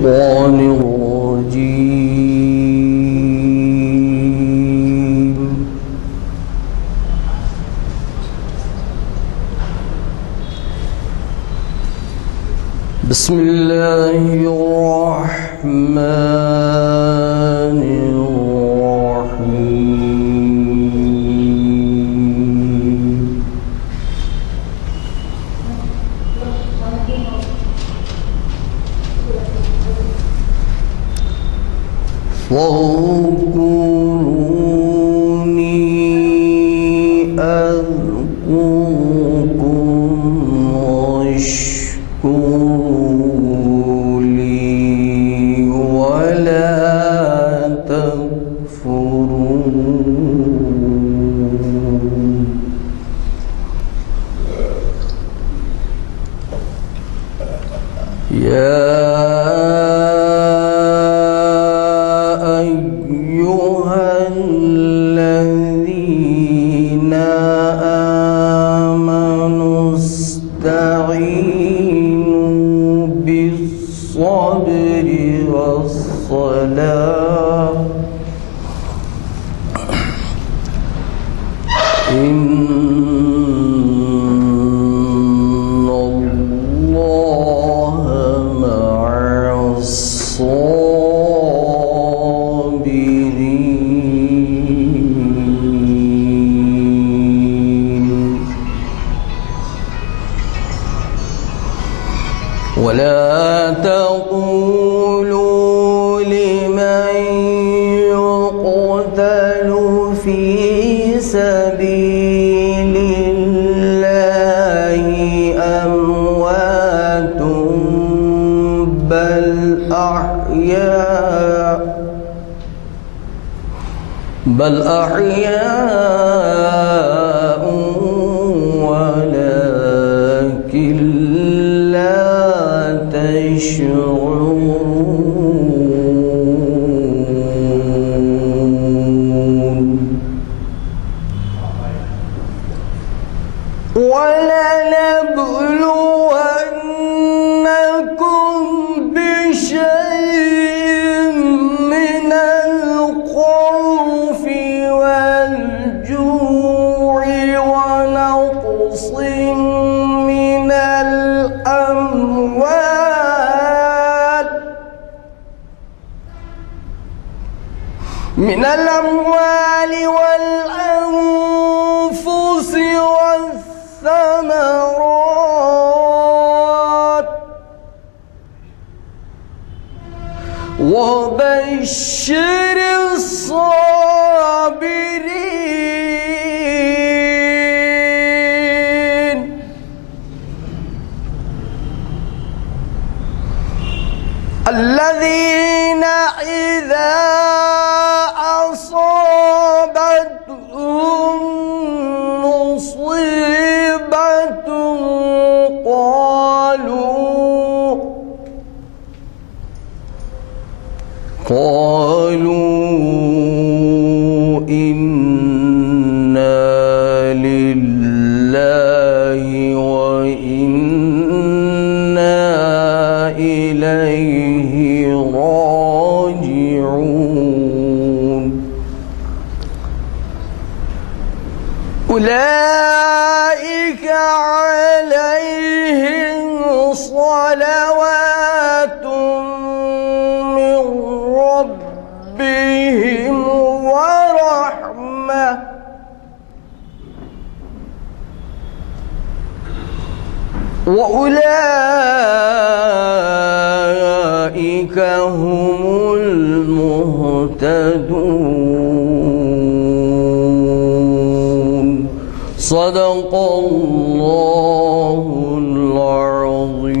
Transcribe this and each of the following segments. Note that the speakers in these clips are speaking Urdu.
الشيطان الرجيم. بسم الله الرحمن الرحيم. فاذكروني أذكركم واشكروا لي ولا تكفرون. يا أيها الذين آمنوا استعينوا بالصبر والصلاة إن الله مع الصابرين. ولا تقولوا لمن يقتل في سبيل الله أموات بل أحياء ولكن لا تشعرون. ولنبلونكم بشيء من الخوف والجوع ونقص من الأموال والأنفس والثمرات وبشر الصابرين الذين إذا أصابتهم مصيبة قالوا إنا لله وإنا إليه راجعون. أولئك عليهم صلوات من ربهم ورحمة وأولئك هم المهتدون. صدق الله العظيم.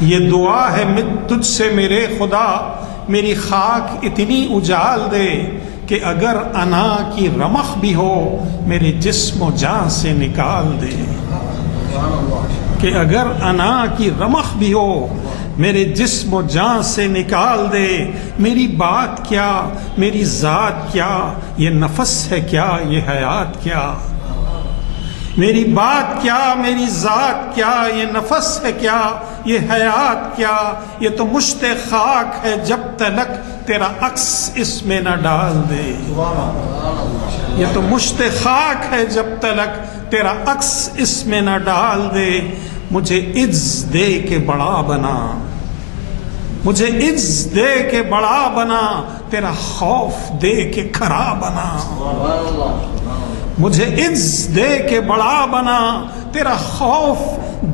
یہ دعا ہے تجھ سے میرے خدا، میری خاک اتنی اجال دے کہ اگر انا کی رمق بھی ہو میرے جسم و جان سے نکال دے، کہ اگر انا کی رمق بھی ہو میرے جسم و جان سے نکال دے، میری بات کیا میری ذات کیا یہ نفس ہے کیا یہ حیات کیا، میری بات کیا میری ذات کیا یہ نفس ہے کیا یہ حیات کیا، یہ تو مشت خاک ہے جب تلک تیرا عکس اس میں نہ ڈال دے، یہ تو مشت خاک ہے جب تلک تیرا عکس اس میں نہ ڈال دے، مجھے عز دے کے بڑا بنا، مجھے عز دے کے بڑا بنا، تیرا خوف دے کے کھرا بنا، مجھے عز دے کے بڑا بنا، تیرا خوف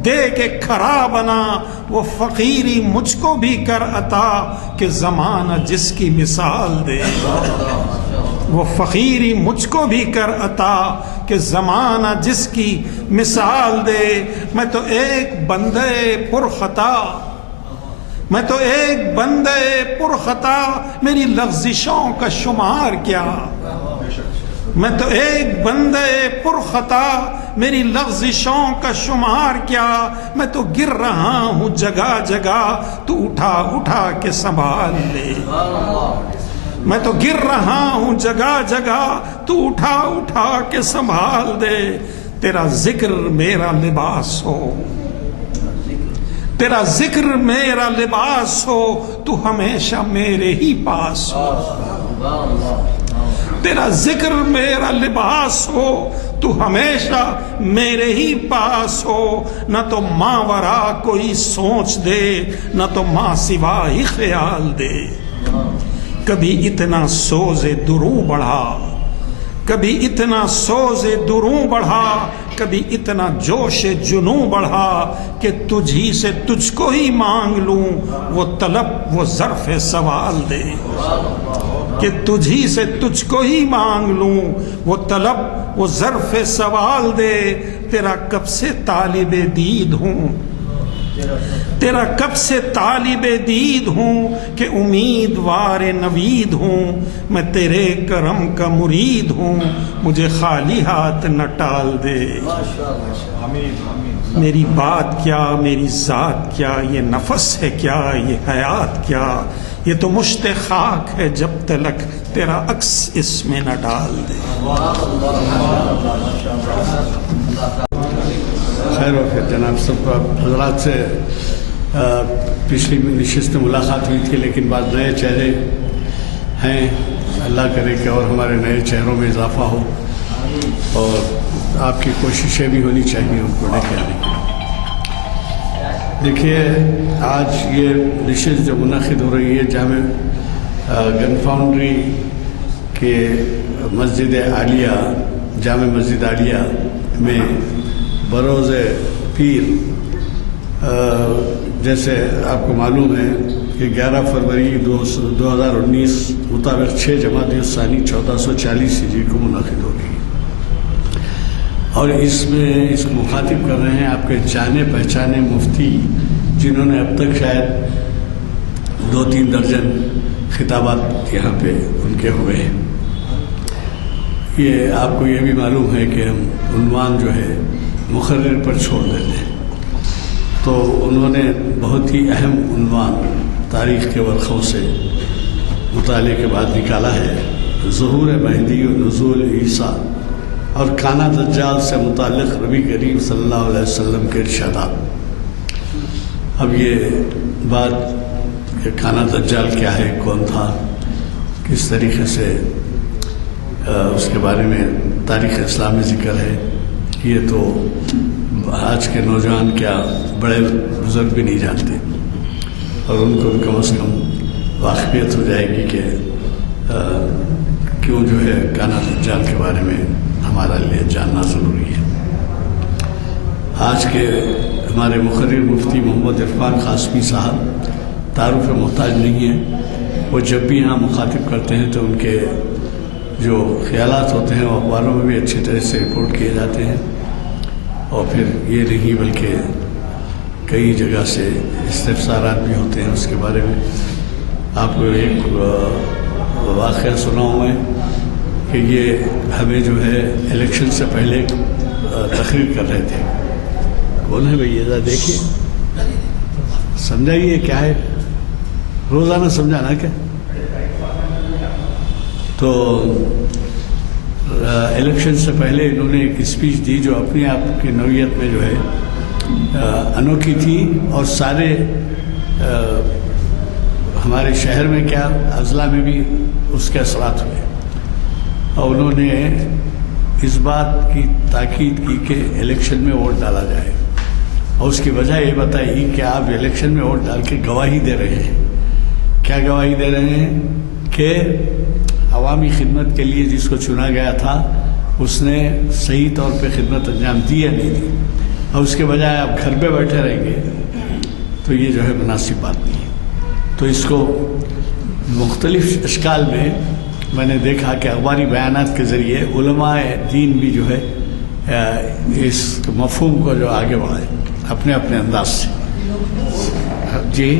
دے کے کھرا بنا، وہ فقیری مجھ کو بھی کر عطا کہ زمانہ جس کی مثال دے، وہ فقیری مجھ کو بھی کر عطا کہ زمانہ جس کی مثال دے، میں تو ایک بندے پرخطا، میں تو ایک بندے پرخطا، میری لغزشوں کا شمار کیا، میں تو ایک بندے پرخطا، میری لغزشوں کا شمار کیا، میں تو گر رہا ہوں جگہ جگہ تو اٹھا اٹھا کے سنبھال لے، میں تو گر رہا ہوں جگہ جگہ تو اٹھا اٹھا کے سنبھال دے، تیرا ذکر میرا لباس ہو، تیرا ذکر میرا لباس ہو، تو ہمیشہ میرے ہی پاس ہو، تیرا ذکر میرا لباس ہو، تو ہمیشہ میرے ہی پاس ہو، نہ تو ماں ورا کوئی سوچ دے نہ تو ماں سوا ہی خیال دے، کبھی اتنا سوز دروں بڑھا، کبھی اتنا سوز دروں بڑھا، کبھی اتنا جوش جنوں بڑھا کہ تجھی سے تجھ کو ہی مانگ لوں، وہ طلب وہ ظرف سوال دے، کہ تجھی سے تجھ کو ہی مانگ لوں، وہ طلب وہ ظرف سوال دے، تیرا کب سے طالب دید ہوں، تیرا کب سے طالب دید ہوں کہ امیدوار نوید ہوں، میں تیرے کرم کا مرید ہوں، مجھے خالی ہاتھ نہ ٹال دے، میری بات کیا میری ذات کیا یہ نفس ہے کیا یہ حیات کیا، یہ تو مشت خاک ہے جب تلک تیرا عکس اس میں نہ ڈال دے۔ خیر وقت جناب سب حضرات سے پچھلی نشست میں ملاقات ہوئی تھی، لیکن بعض نئے چہرے ہیں، اللہ کرے کہ اور ہمارے نئے چہروں میں اضافہ ہو، اور آپ کی کوششیں بھی ہونی چاہیے ان کو لے کے آنے کی۔ دیکھیے آج یہ نشست جو منعقد ہو رہی ہے جامع گن فاؤنڈری کے مسجد عالیہ، جامع مسجد عالیہ میں بروز پیر، جیسے آپ کو معلوم ہے کہ 11 فروری 2019 مطابق 6 جمادی الثانی 1440 ہجری کو منعقد ہوگی، اور اس میں اس کو مخاطب کر رہے ہیں آپ کے جانے پہچانے مفتی، جنہوں نے اب تک شاید 2-3 درجن خطابات یہاں پہ ان کے ہوئے ہیں۔ یہ آپ کو یہ بھی معلوم ہے کہ ہم عنوان جو ہے مقرر پر چھوڑ دیتے ہیں، تو انہوں نے بہت ہی اہم عنوان تاریخ کے ورقوں سے مطالعے کے بعد نکالا ہے، ظہور مہدی و نزول عیسیٰ اور کانا دجال سے متعلق نبی کریم صلی اللہ علیہ وسلم کے ارشادات۔ اب یہ بات کہ کانا دجال کیا ہے، کون تھا، کس طریقے سے اس کے بارے میں تاریخ اسلام میں ذکر ہے، یہ تو آج کے نوجوان کیا بڑے بزرگ بھی نہیں جانتے، اور ان کو بھی کم از کم واقفیت ہو جائے گی کہ کیوں جو ہے کانا دجال کے بارے میں ہمارا لیے جاننا ضروری ہے۔ آج کے ہمارے مقرر مفتی محمد عرفان قاسمی صاحب تعارف محتاج نہیں ہیں، وہ جب بھی یہاں مخاطب کرتے ہیں تو ان کے جو خیالات ہوتے ہیں وہ اخباروں میں بھی اچھی طرح سے رپورٹ کیے جاتے ہیں، اور پھر یہ نہیں بلکہ کئی جگہ سے استفسارات بھی ہوتے ہیں اس کے بارے میں. آپ کو ایک واقعہ سناؤں میں کہ یہ ہمیں جو ہے الیکشن سے پہلے تقریر کر رہے تھے. کون ہے بھائی؟ ذرا دیکھیے، سمجھائیے کیا ہے، روزانہ سمجھانا کیا. تو الیکشن سے پہلے انہوں نے ایک اسپیچ دی جو اپنے آپ کی نوعیت میں جو ہے انوکھی تھی، اور سارے ہمارے شہر میں کیا اضلاع میں بھی اس کے اثرات ہوئے. اور انہوں نے اس بات کی تاکید کی کہ الیکشن میں ووٹ ڈالا جائے، اور اس کی وجہ یہ بتائی کہ آپ الیکشن میں ووٹ ڈال کے گواہی دے رہے ہیں. کیا گواہی دے رہے ہیں؟ کہ عوامی خدمت کے لیے جس کو چنا گیا تھا اس نے صحیح طور پہ خدمت انجام دی یا نہیں دی، اور اس کے بجائے آپ گھر پہ بیٹھے رہیں گے تو یہ جو ہے مناسب بات نہیں ہے. تو اس کو مختلف اشکال میں نے دیکھا کہ اخباری بیانات کے ذریعے علماء دین بھی جو ہے اس مفہوم کو جو آگے بڑھائے اپنے اپنے انداز سے. جی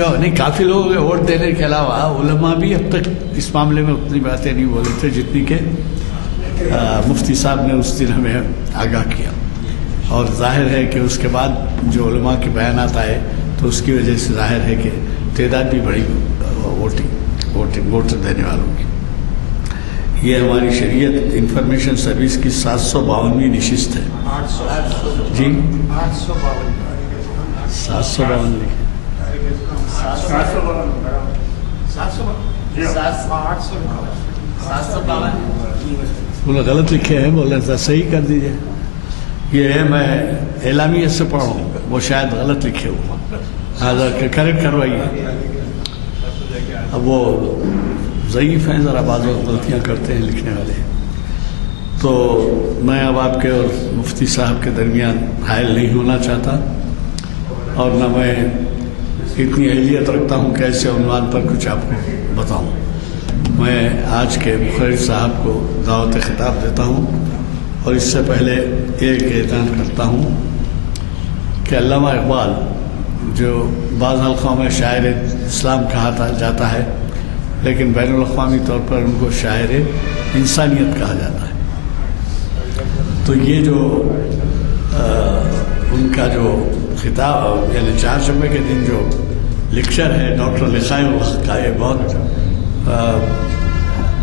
ہاں، نہیں، کافی لوگوں کے ووٹ دینے کے علاوہ علماء بھی اب تک اس معاملے میں اتنی باتیں نہیں بولے تھے جتنی کہ مفتی صاحب نے اس دن ہمیں آگاہ کیا. اور ظاہر ہے کہ اس کے بعد جو علماء کے بیانات آئے تو اس کی وجہ سے ظاہر ہے کہ تعداد بھی بڑی ووٹ دینے والوں کی. یہ ہماری شریعت انفارمیشن سروس کی 752ویں نشست ہے. جی 752 لکھے. بولے غلط لکھے ہیں، بولے صحیح کر دیجئے. یہ ہے، میں اعلامیہ سے پڑھا ہوں، وہ شاید غلط لکھے ہوئے، کریکٹ کروائیے. اب وہ ضعیف ہیں، ذرا بعض غلطیاں کرتے ہیں لکھنے والے. تو میں اب آپ کے اور مفتی صاحب کے درمیان حائل نہیں ہونا چاہتا، اور نہ میں اتنی اہلیت رکھتا ہوں کہ ایسے عنوان پر کچھ آپ کو بتاؤں. میں آج کے مقرر صاحب کو دعوت خطاب دیتا ہوں، اور اس سے پہلے ایک اعلان کرتا ہوں کہ علامہ اقبال جو بعض حلقوں میں شاعر اسلام کہا جاتا ہے، لیکن بین الاقوامی طور پر ان کو شاعر انسانیت کہا جاتا ہے. تو یہ جو ان کا جو خطاب، یعنی 4 شنبے کے دن جو لیکچر ہے ڈاکٹر لقائے الحق کا، یہ بہت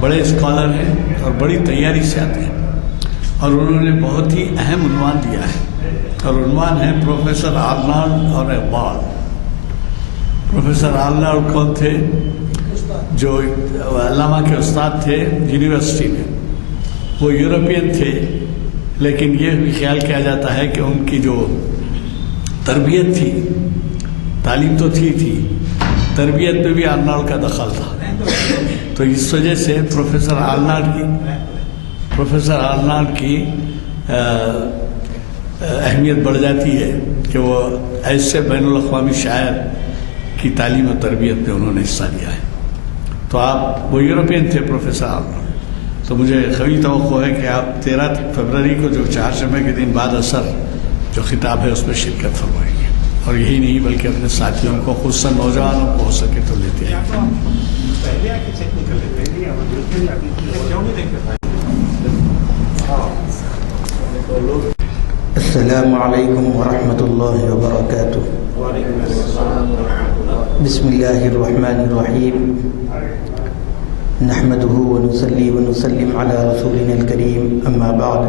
بڑے اسکالر ہیں اور بڑی تیاری سے آتے ہیں، اور انہوں نے بہت ہی اہم عنوان دیا ہے، اور عنوان ہے پروفیسر آرنالڈ اور اقبال. پروفیسر آرنالڈ کون تھے؟ جو علامہ کے استاد تھے یونیورسٹی میں. وہ یورپین تھے، لیکن یہ بھی خیال کیا جاتا ہے کہ ان کی جو تربیت تھی، تعلیم تو تھی تربیت میں بھی آرنالڈ کا دخل تھا. تو اس وجہ سے پروفیسر آرنالڈ کی اہمیت بڑھ جاتی ہے کہ وہ ایسے بین الاقوامی شاعر کی تعلیم و تربیت میں انہوں نے حصہ لیا ہے. تو آپ، وہ یورپین تھے پروفیسر آرنالڈ. تو مجھے قوی توقع ہے کہ آپ 13 فروری کو جو 4 شنبے کے دن بعد اثر جو خطاب ہے اس میں شرکت فرمائیں گے، اور یہی نہیں بلکہ اپنے ساتھیوں کو، خصوصاً نوجوانوں کو ہو سکے تو لیتے ہیں. السلام علیکم ورحمۃ اللہ وبرکاتہ. بسم اللہ الرحمن الرحیم. نحمده ونصلي ونسلم على رسولنا الكريم. اما بعد،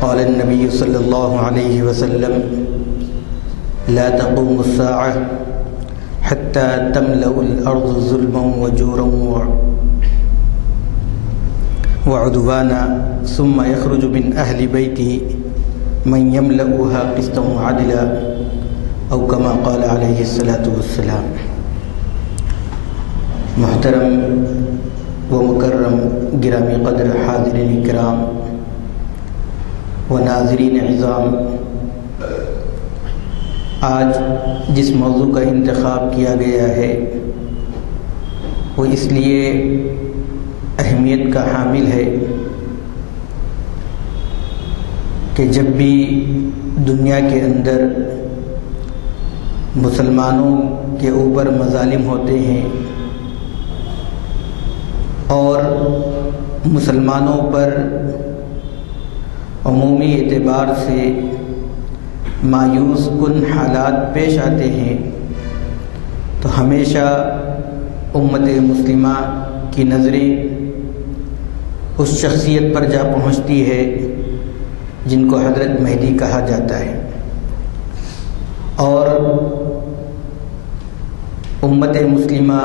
قال النبي صلى الله عليه وسلم: لا تقوم الساعة حتى تملأ الأرض ظلما وجورا وعدوانا ثم يخرج من أهل بيته من يملأها قسطا وعدلا، أو كما قال عليه الصلاة والسلام. محترم و مکرم گرامی قدر حاضرین کرام و ناظرین عظام، آج جس موضوع کا انتخاب کیا گیا ہے وہ اس لیے اہمیت کا حامل ہے کہ جب بھی دنیا کے اندر مسلمانوں کے اوپر مظالم ہوتے ہیں اور مسلمانوں پر عمومی اعتبار سے مایوس کن حالات پیش آتے ہیں تو ہمیشہ امت مسلمہ کی نظریں اس شخصیت پر جا پہنچتی ہے جن کو حضرت مہدی کہا جاتا ہے، اور امت مسلمہ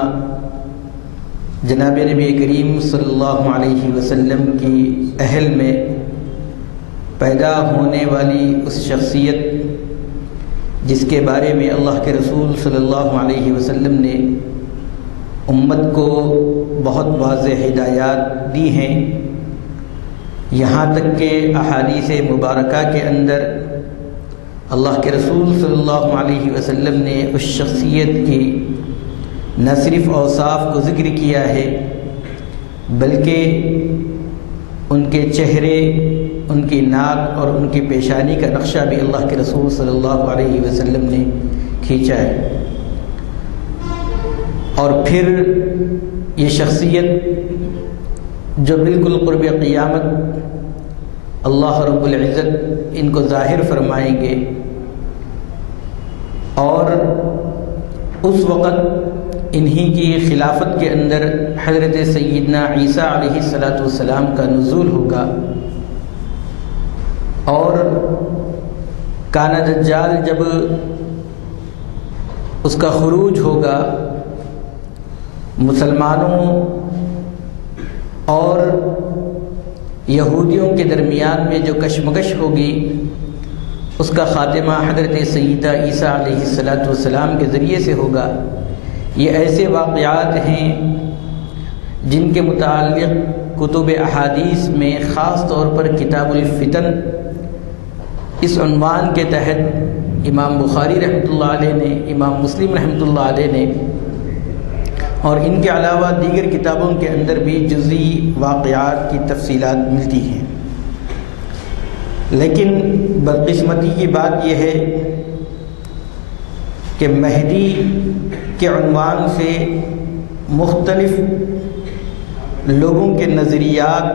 جناب نبی کریم صلی اللہ علیہ وسلم کی اہل میں پیدا ہونے والی اس شخصیت جس کے بارے میں اللہ کے رسول صلی اللہ علیہ وسلم نے امت کو بہت واضح ہدایات دی ہیں، یہاں تک کہ احادیث مبارکہ کے اندر اللہ کے رسول صلی اللہ علیہ وسلم نے اس شخصیت کی نہ صرف اوصاف کو ذکر کیا ہے بلکہ ان کے چہرے، ان کی ناک اور ان کی پیشانی کا نقشہ بھی اللہ کے رسول صلی اللہ علیہ وسلم نے کھینچا ہے، اور پھر یہ شخصیت جو بالکل قرب قیامت اللہ رب العزت ان کو ظاہر فرمائیں گے، اور اس وقت انہی کی خلافت کے اندر حضرت سیدنا عیسیٰ علیہ السلام کا نزول ہوگا، اور کانا دجال جب اس کا خروج ہوگا مسلمانوں اور یہودیوں کے درمیان میں جو کشمکش ہوگی اس کا خاتمہ حضرت سیدہ عیسیٰ علیہ السلام کے ذریعے سے ہوگا۔ یہ ایسے واقعات ہیں جن کے متعلق کتب احادیث میں خاص طور پر کتاب الفتن اس عنوان کے تحت امام بخاری رحمۃ اللہ علیہ نے، امام مسلم رحمۃ اللہ علیہ نے، اور ان کے علاوہ دیگر کتابوں کے اندر بھی جزئی واقعات کی تفصیلات ملتی ہیں، لیکن بدقسمتی کی بات یہ ہے کہ مہدی کے عنوان سے مختلف لوگوں کے نظریات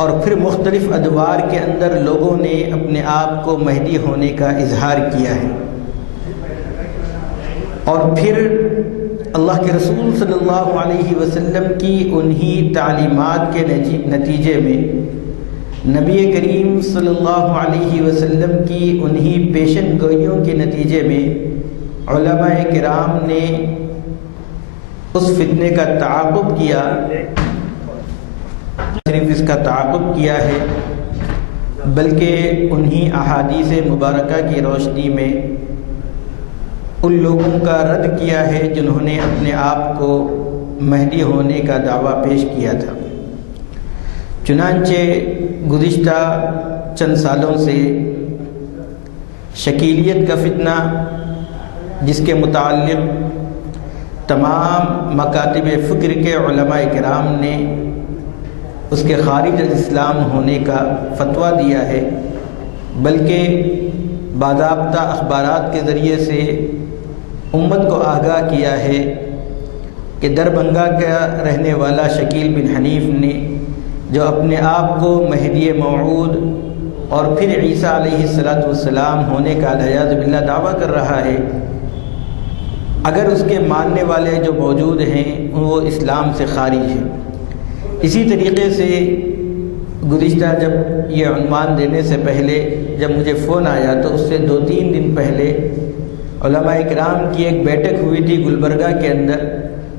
اور پھر مختلف ادوار کے اندر لوگوں نے اپنے آپ کو مہدی ہونے کا اظہار کیا ہے، اور پھر اللہ کے رسول صلی اللہ علیہ وسلم کی انہی تعلیمات کے نتیجے میں نبی کریم صلی اللہ علیہ وسلم کی انہی پیشن گوئیوں کے نتیجے میں علماء کرام نے اس فتنے کا تعاقب کیا، صرف اس کا تعاقب کیا ہے بلکہ انہی احادیث مبارکہ کی روشنی میں ان لوگوں کا رد کیا ہے جنہوں نے اپنے آپ کو مہدی ہونے کا دعویٰ پیش کیا تھا۔ چنانچہ گزشتہ چند سالوں سے شکیلیت کا فتنہ جس کے متعلق تمام مکاتب فکر کے علماء کرام نے اس کے خارج از اسلام ہونے کا فتویٰ دیا ہے، بلکہ باضابطہ اخبارات کے ذریعے سے امت کو آگاہ کیا ہے کہ دربھنگا کا رہنے والا شکیل بن حنیف نے جو اپنے آپ کو مہدی موعود اور پھر عیسیٰ علیہ السلام ہونے کا والعیاذ باللہ دعویٰ کر رہا ہے، اگر اس کے ماننے والے جو موجود ہیں وہ اسلام سے خارج ہیں۔ اسی طریقے سے گزشتہ جب یہ عنوان دینے سے پہلے جب مجھے فون آیا تو اس سے 2-3 دن پہلے علماء کرام کی ایک بیٹھک ہوئی تھی گلبرگہ کے اندر،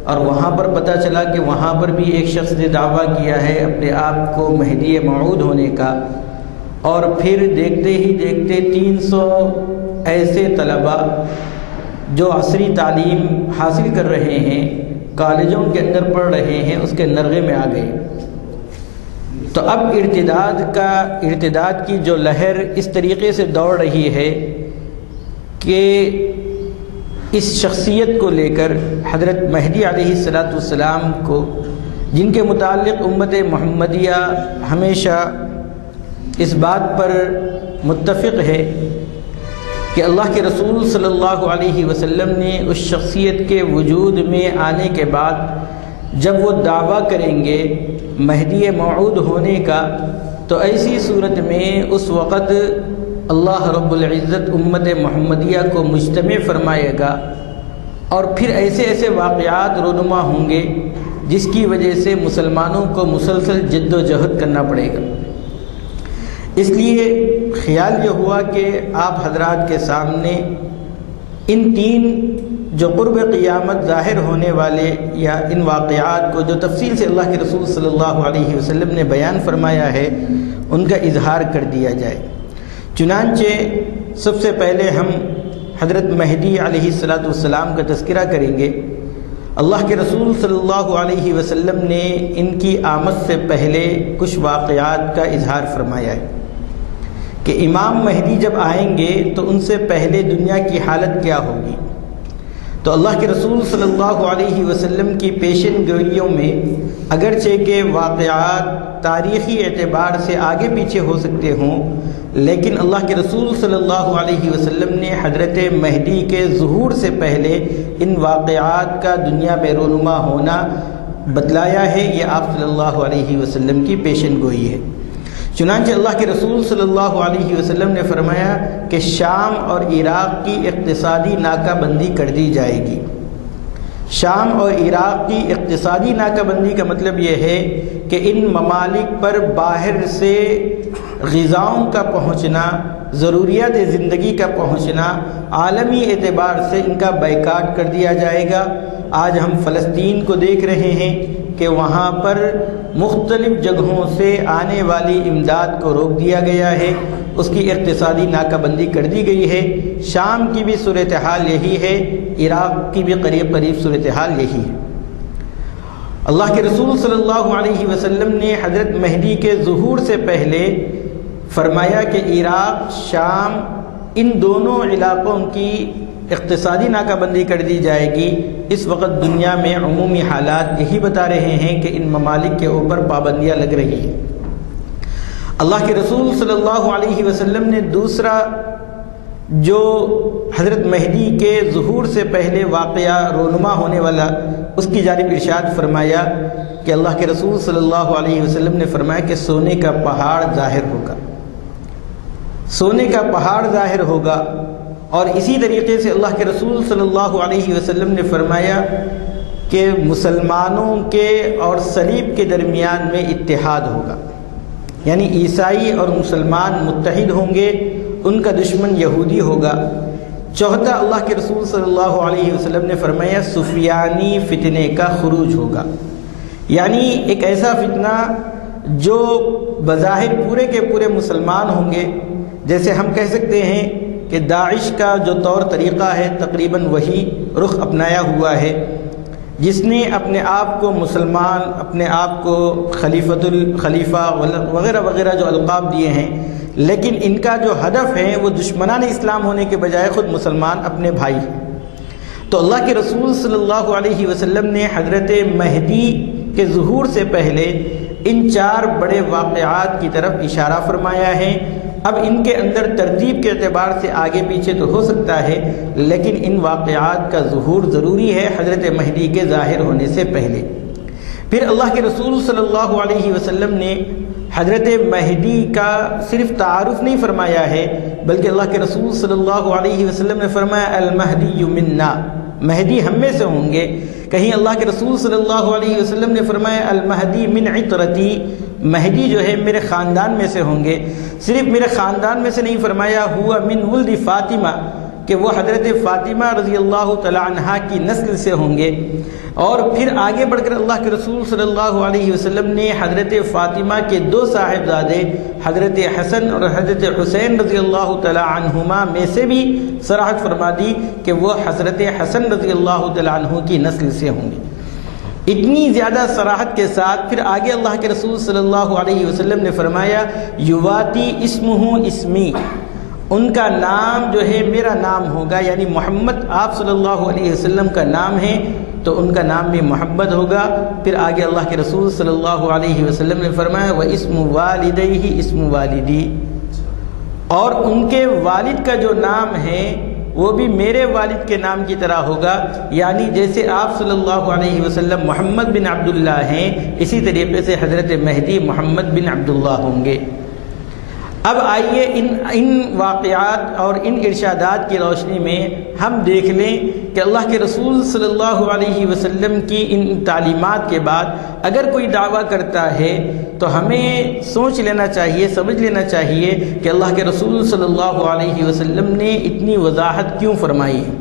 اور وہاں پر پتہ چلا کہ وہاں پر بھی ایک شخص نے دعویٰ کیا ہے اپنے آپ کو مہدی موعود ہونے کا، اور پھر دیکھتے ہی دیکھتے 300 ایسے طلباء جو عصری تعلیم حاصل کر رہے ہیں، کالجوں کے اندر پڑھ رہے ہیں، اس کے نرغے میں آ گئے۔ تو اب ارتداد کی جو لہر اس طریقے سے دوڑ رہی ہے کہ اس شخصیت کو لے کر حضرت مہدی علیہ السلام کو، جن کے متعلق امت محمدیہ ہمیشہ اس بات پر متفق ہے کہ اللہ کے رسول صلی اللہ علیہ وسلم نے اس شخصیت کے وجود میں آنے کے بعد جب وہ دعویٰ کریں گے مہدی موعود ہونے کا، تو ایسی صورت میں اس وقت اللہ رب العزت امت محمدیہ کو مجتمع فرمائے گا، اور پھر ایسے ایسے واقعات رونما ہوں گے جس کی وجہ سے مسلمانوں کو مسلسل جد و جہد کرنا پڑے گا۔ اس لیے خیال یہ ہوا کہ آپ حضرات کے سامنے ان تین جو قرب قیامت ظاہر ہونے والے یا ان واقعات کو جو تفصیل سے اللہ کے رسول صلی اللہ علیہ وسلم نے بیان فرمایا ہے ان کا اظہار کر دیا جائے۔ چنانچہ سب سے پہلے ہم حضرت مہدی علیہ السلام کا تذکرہ کریں گے۔ اللہ کے رسول صلی اللہ علیہ وسلم نے ان کی آمد سے پہلے کچھ واقعات کا اظہار فرمایا ہے کہ امام مہدی جب آئیں گے تو ان سے پہلے دنیا کی حالت کیا ہوگی۔ تو اللہ کے رسول صلی اللہ علیہ وسلم کی پیشن گوئیوں میں اگرچہ کہ واقعات تاریخی اعتبار سے آگے پیچھے ہو سکتے ہوں، لیکن اللہ کے رسول صلی اللہ علیہ وسلم نے حضرت مہدی کے ظہور سے پہلے ان واقعات کا دنیا میں رونما ہونا بتلایا ہے۔ یہ آپ صلی اللہ علیہ وسلم کی پیشن گوئی ہے۔ چنانچہ اللہ کے رسول صلی اللہ علیہ وسلم نے فرمایا کہ شام اور عراق کی اقتصادی ناکہ بندی کر دی جائے گی۔ شام اور عراق کی اقتصادی ناکہ بندی کا مطلب یہ ہے کہ ان ممالک پر باہر سے غذاؤں کا پہنچنا، ضروریات زندگی کا پہنچنا، عالمی اعتبار سے ان کا بائیکاٹ کر دیا جائے گا۔ آج ہم فلسطین کو دیکھ رہے ہیں کہ وہاں پر مختلف جگہوں سے آنے والی امداد کو روک دیا گیا ہے، اس کی اقتصادی ناکہ بندی کر دی گئی ہے۔ شام کی بھی صورتحال یہی ہے، عراق کی بھی قریب صورتحال یہی ہے۔ اللہ کے رسول صلی اللہ علیہ وسلم نے حضرت مہدی کے ظہور سے پہلے فرمایا کہ عراق، شام، ان دونوں علاقوں کی اقتصادی ناکہ بندی کر دی جائے گی۔ اس وقت دنیا میں عمومی حالات یہی بتا رہے ہیں کہ ان ممالک کے اوپر پابندیاں لگ رہی ہیں۔ اللہ کے رسول صلی اللہ علیہ وسلم نے دوسرا جو حضرت مہدی کے ظہور سے پہلے واقعہ رونما ہونے والا اس کی جانب ارشاد فرمایا کہ اللہ کے رسول صلی اللہ علیہ وسلم نے فرمایا کہ سونے کا پہاڑ ظاہر ہوگا، سونے کا پہاڑ ظاہر ہوگا۔ اور اسی طریقے سے اللہ کے رسول صلی اللہ علیہ وسلم نے فرمایا کہ مسلمانوں کے اور صلیب کے درمیان میں اتحاد ہوگا، یعنی عیسائی اور مسلمان متحد ہوں گے، ان کا دشمن یہودی ہوگا۔ چوتھا اللہ کے رسول صلی اللہ علیہ وسلم نے فرمایا سفیانی فتنے کا خروج ہوگا، یعنی ایک ایسا فتنہ جو بظاہر پورے کے پورے مسلمان ہوں گے، جیسے ہم کہہ سکتے ہیں کہ داعش کا جو طور طریقہ ہے تقریباً وہی رخ اپنایا ہوا ہے، جس نے اپنے آپ کو مسلمان، اپنے آپ کو خلیفہ وغیرہ وغیرہ جو القاب دیے ہیں، لیکن ان کا جو ہدف ہے وہ دشمنان اسلام ہونے کے بجائے خود مسلمان اپنے بھائی ہیں۔ تو اللہ کے رسول صلی اللہ علیہ وسلم نے حضرت مہدی کے ظہور سے پہلے ان چار بڑے واقعات کی طرف اشارہ فرمایا ہے۔ اب ان کے اندر ترتیب کے اعتبار سے آگے پیچھے تو ہو سکتا ہے، لیکن ان واقعات کا ظہور ضروری ہے حضرت مہدی کے ظاہر ہونے سے پہلے۔ پھر اللہ کے رسول صلی اللہ علیہ وسلم نے حضرت مہدی کا صرف تعارف نہیں فرمایا ہے، بلکہ اللہ کے رسول صلی اللہ علیہ وسلم نے فرمایا المہدی منا، مہدی ہم میں سے ہوں گے۔ کہیں اللہ کے رسول صلی اللہ علیہ وسلم نے فرمایا المہدی من عطرتی، مہدی جو ہے میرے خاندان میں سے ہوں گے۔ صرف میرے خاندان میں سے نہیں فرمایا ہوا من ولد فاطمہ، کہ وہ حضرت فاطمہ رضی اللہ تعالی عنہا کی نسل سے ہوں گے۔ اور پھر آگے بڑھ کر اللہ کے رسول صلی اللہ علیہ وسلم نے حضرت فاطمہ کے دو صاحبزادے حضرت حسن اور حضرت حسین رضی اللہ تعالی عنہما میں سے بھی صراحت فرما دی کہ وہ حضرت حسن رضی اللہ تعالی عنہ کی نسل سے ہوں گے۔ اتنی زیادہ صراحت کے ساتھ پھر آگے اللہ کے رسول صلی اللہ علیہ وسلم نے فرمایا یواتی اسمہ اسمی، ان کا نام جو ہے میرا نام ہوگا، یعنی محمد آپ صلی اللہ علیہ وسلم کا نام ہے، تو ان کا نام بھی محمد ہوگا۔ پھر آگے اللہ کے رسول صلی اللہ علیہ وسلم نے فرمایا وَإِسْمُ وَالِدَيْهِ اسم والدی، اور ان کے والد کا جو نام ہے وہ بھی میرے والد کے نام کی طرح ہوگا، یعنی جیسے آپ صلی اللہ علیہ وسلم محمد بن عبداللہ ہیں، اسی طریقے سے حضرت مہدی محمد بن عبداللہ ہوں گے۔ اب آئیے ان واقعات اور ان ارشادات کی روشنی میں ہم دیکھ لیں کہ اللہ کے رسول صلی اللہ علیہ وسلم کی ان تعلیمات کے بعد اگر کوئی دعویٰ کرتا ہے تو ہمیں سوچ لینا چاہیے، سمجھ لینا چاہیے کہ اللہ کے رسول صلی اللہ علیہ وسلم نے اتنی وضاحت کیوں فرمائی ہے۔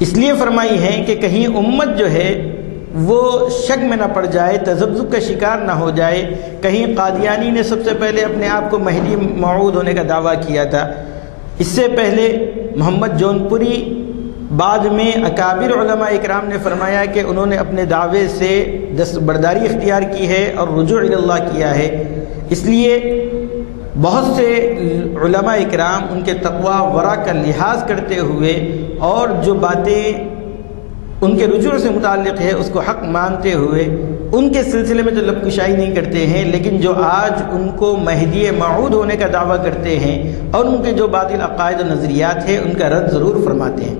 اس لیے فرمائی ہے کہ کہیں امت جو ہے وہ شک میں نہ پڑ جائے، تذبذب کا شکار نہ ہو جائے۔ کہیں قادیانی نے سب سے پہلے اپنے آپ کو مہدی موعود ہونے کا دعویٰ کیا تھا، اس سے پہلے محمد جون پوری، بعد میں اکابر علماء اکرام نے فرمایا کہ انہوں نے اپنے دعوے سے دستبرداری اختیار کی ہے اور رجوع الی اللہ کیا ہے۔ اس لیے بہت سے علماء اکرام ان کے تقوی ورع کا لحاظ کرتے ہوئے اور جو باتیں ان کے رجوع سے متعلق ہے اس کو حق مانتے ہوئے ان کے سلسلے میں تو لب کشائی نہیں کرتے ہیں، لیکن جو آج ان کو مہدی موعود ہونے کا دعویٰ کرتے ہیں اور ان کے جو باطل عقائد و نظریات ہیں ان کا رد ضرور فرماتے ہیں۔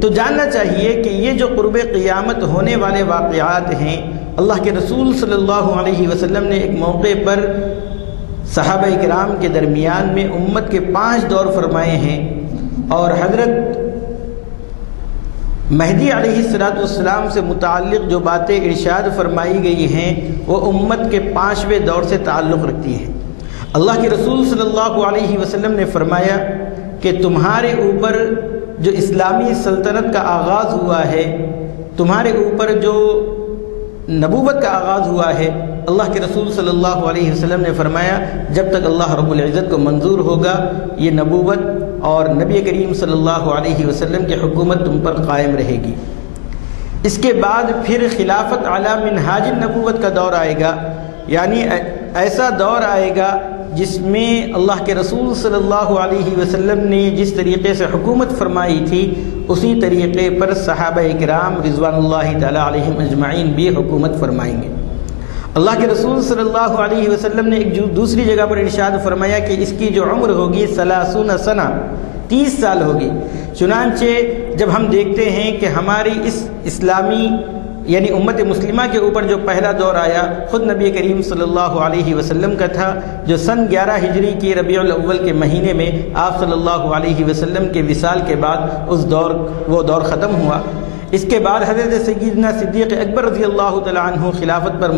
تو جاننا چاہیے کہ یہ جو قرب قیامت ہونے والے واقعات ہیں، اللہ کے رسول صلی اللہ علیہ وسلم نے ایک موقع پر صحابہ اکرام کے درمیان میں امت کے 5 دور فرمائے ہیں، اور حضرت مہدی علیہ السلام سے متعلق جو باتیں ارشاد فرمائی گئی ہیں وہ امت کے 5ویں دور سے تعلق رکھتی ہیں۔ اللہ کے رسول صلی اللہ علیہ وسلم نے فرمایا کہ تمہارے اوپر جو اسلامی سلطنت کا آغاز ہوا ہے، تمہارے اوپر جو نبوت کا آغاز ہوا ہے، اللہ کے رسول صلی اللہ علیہ وسلم نے فرمایا جب تک اللہ رب العزت کو منظور ہوگا یہ نبوت اور نبی کریم صلی اللہ علیہ وسلم کی حکومت تم پر قائم رہے گی۔ اس کے بعد پھر خلافت علی منہاج النبوت کا دور آئے گا، یعنی ایسا دور آئے گا جس میں اللہ کے رسول صلی اللہ علیہ وسلم نے جس طریقے سے حکومت فرمائی تھی اسی طریقے پر صحابہ اکرام رضوان اللہ تعالی علیہم اجمعین بھی حکومت فرمائیں گے۔ اللہ کے رسول صلی اللہ علیہ وسلم نے ایک دوسری جگہ پر ارشاد فرمایا کہ اس کی جو عمر ہوگی 30 سنہ، 30 سال ہوگی۔ چنانچہ جب ہم دیکھتے ہیں کہ ہماری اس اسلامی یعنی امت مسلمہ کے اوپر جو پہلا دور آیا خود نبی کریم صلی اللہ علیہ وسلم کا تھا، جو سن 11 ہجری کی ربیع الاول کے مہینے میں آپ صلی اللہ علیہ وسلم کے وصال کے بعد وہ دور ختم ہوا۔ اس کے بعد حضرت سیدنا صدیق اکبر رضی اللہ تعالیٰ عنہ خلافت پر